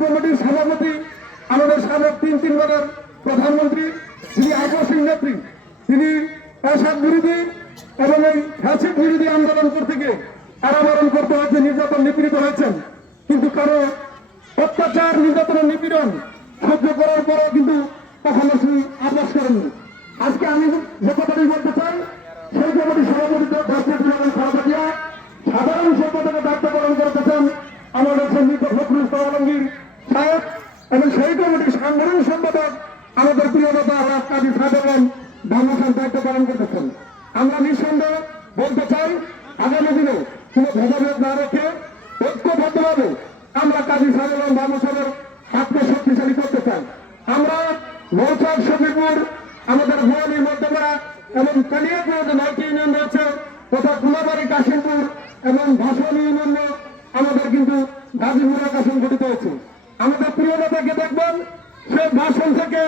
কমিটির সভাপতি, আমাদের সাবেক তিন তিনবারের প্রধানমন্ত্রী নেত্রী, তিনি বিরোধী এবং এই বিরোধী আন্দোলন করতে গিয়ে করতে হয়েছে, নির্যাতন নিপীড়িত হয়েছেন। কিন্তু কারও অত্যাচার নির্যাতন নিপীড়ন সহ্য করার পরও কিন্তু কখনো তিনি আপোষ করেননি। আজকে আমি যে কথাটি বলতে চাই, সেই সভাপতি সাধারণ সম্পাদকের দায়িত্ব পালন করতেছেন আমাদের সংগীত ফখরুল ইসলাম আলমগীর সাহেব এবং সেই কমিটির সাংগঠনিক সম্পাদক আমাদের প্রিয় নেতা রাজ কাজী সাহেবেন ধর্মসান দায়িত্ব পালন করতেছেন। আমরা নিঃসন্দেহ বলতে চাই, আগামী দিনে কোনো ভেদাভেদ না রেখে ঐক্যবদ্ধভাবে আমরা কাজী সাহেব এবং ধর্মসাহেবের হাতকে শক্তিশালী করতে চাই। আমরা মৌচাক শফিপুর আমাদের ভুয়ানি মধ্যপাড়া এবং কালিয়াপুর যে নয়টি ইউনিয়ন রয়েছে, তথা কুমাবাড়ি কাশিমপুর এবং ভাষণ ইউনিয়নে আমাদের কিন্তু গাজীপুর আকাশন গঠিত হয়েছে। আমাদের প্রিয় নেতাকে দেখবেন, সে ভাষণ থেকে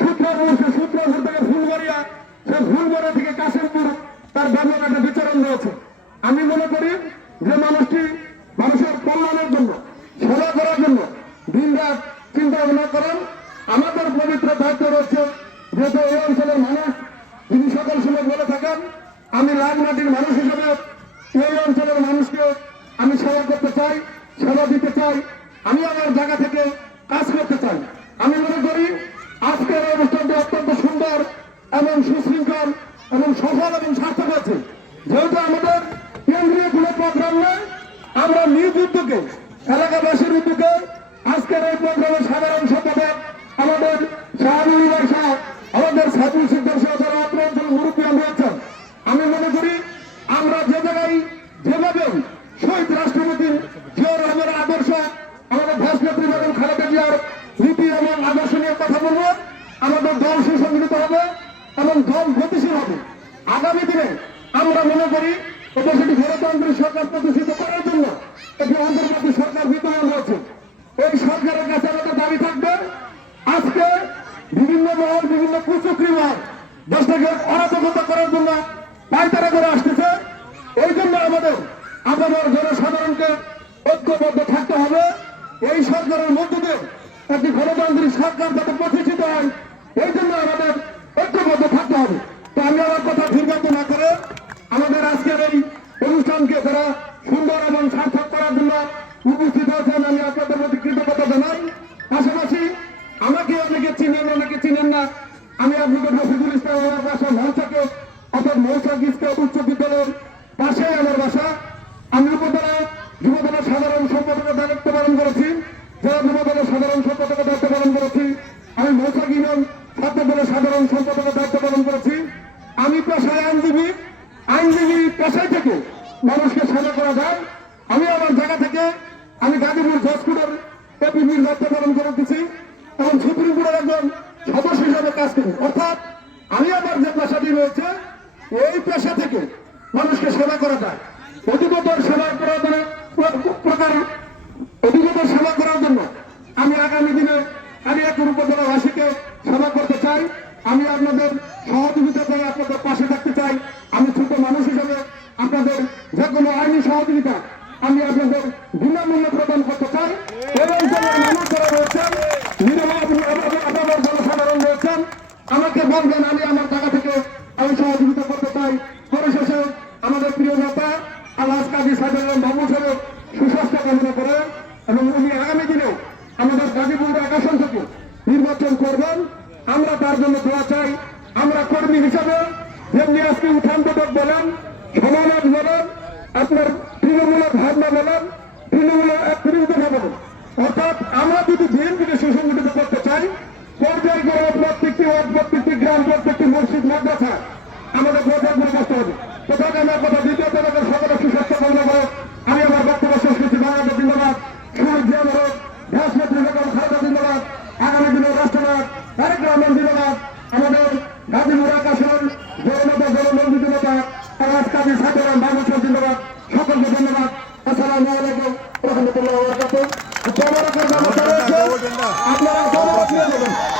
সূত্রপুর সে সূত্রপুর থেকে ফুলবাড়িয়া সে ফুলবাড়িয়া থেকে কাশিমপুর তার একটা বিচরণ রয়েছে। আমি মনে করি যে মানুষটি মানুষের কল্যাণের জন্য, সেবা করার জন্য দিন রাত চিন্তা ভাবনা করেন। আমাদের পবিত্র দায়িত্ব রয়েছে যেহেতু এই অঞ্চলের মানুষ তিনি সকল সময় বলে থাকেন, আমি লালমাটির মানুষ হিসেবে এই অঞ্চলের মানুষকে আমি সেবা করতে চাই। সেবা দিতে চাই। আমি আমার জায়গা থেকে কাজ করতে চাই। আমি মনে করি আজকের অনুষ্ঠানটি অত্যন্ত সুন্দর এবং সুশৃঙ্খল এবং সফল এবং সার্থক আছে যেহেতু আমাদের কেন্দ্রীয় কোনো প্রোগ্রাম নয়, আমরা নিজ উদ্যোগে, এলাকাবাসীর উদ্যোগে আজকের এই প্রোগ্রামের সাধারণ সম্পাদক আমাদের আমাদের দল সুসংগঠিত হবে এবং দল গতিশীল হবে। আগামী দিনে আমরা মনে করি একটি গণতান্ত্রিক সরকার প্রতিষ্ঠিত করার জন্য একটি অন্তর্বর্তী সরকার বিদ্যমান রয়েছে। এই সরকারের কাছে আমাদের দাবি থাকবে, আজকে বিভিন্ন মহল বিভিন্ন কুচক্রি মহল দেশটাকে অরাজকতা করার জন্য পায়তারা করে আসতেছে। এই জন্য আমাদের আমাদের জনসাধারণকে ঐক্যবদ্ধ থাকতে হবে। এই সরকারের মধ্য দিয়ে একটি গণতান্ত্রিক সরকার যাতে প্রতিষ্ঠিত হয় সুন্দর সার্থক করার জন্য উপস্থিত হয়েছেন আমি আপনাদের প্রতি কৃতজ্ঞতা জানাই। পাশাপাশি আমাকে অনেকে চিনেন অনেকে চিনেন না। আমি আপনাদের রফিকুল ইসলাম আমার বাসা মৌচাকে অর্থাৎ মৌচাক স্কুল উচ্চ বিদ্যালয়ের পাশেই আমার বাসা। আমি উপজেলা যুবদলের সাধারণ সম্পাদকের দায়িত্ব পালন করেছি। জেলা যুবদলের সাধারণ সম্পাদকের দায়িত্ব পালন করেছি। আমি মৌচাক ইউনিয়ন ছাত্র দলের সাধারণ সম্পাদকের দায়িত্ব পালন করেছি। আমি পেশায় আইনজীবী আইনজীবী পেশায় থেকে মানুষকে সেবা করা যায়। আমি আমার জায়গা থেকে আমি গাজীপুর জজকুটের এপিপির দায়িত্ব পালন করে দিচ্ছি এবং সুপ্রিম কোর্টের একজন সদস্য হিসাবে কাজ করি। অর্থাৎ আমি আমার যে পেশাটি রয়েছে, এই পেশা থেকে মানুষকে সেবা করা যায়। অধিকতর সেবা করার জন্য প্রকার অধিকতর সেবা করার জন্য আমি আগামী দিনে আমি এক উপজেলাবাসীকে সেবা করতে চাই। আমি আপনাদের সহযোগিতা করে আপনাদের পাশে থাকতে চাই আমি ছোট মানুষ হিসেবে আপনাদের যে কোনো আইনি সহযোগিতা আমি আপনাদের বিনামূল্যে প্রদান করতে চাই এই অঞ্চলের মানুষ যারা রয়েছেন নিরব- আপনাদের জনসাধারণ রয়েছেন আমাকে বলবেন আমি আমার জায়গা থেকে আমি সহযোগিতা করতে চাই। পরিশেষে আমাদের প্রিয় নেতা আল্লাহ কাজী সাহেব বাবু সাহেব সুস্বাস্থ্য কামনা করে এবং উনি আগামী দিনে আমাদের গাজীপুর আকাশন থেকে নির্বাচন করবেন। আমরা তার জন্য দোয়া চাই। আমরা কর্মী হিসাবে যেমনি আজকে উঠান বলেন সমানাজ বলেন, আপনার তৃণমূলের ভাবনা বলেন ধন্যবাদ। সকলকে ধন্যবাদ। আসসালামু আলাইকুম। রহমতুল্লাহ আপনারা সবাই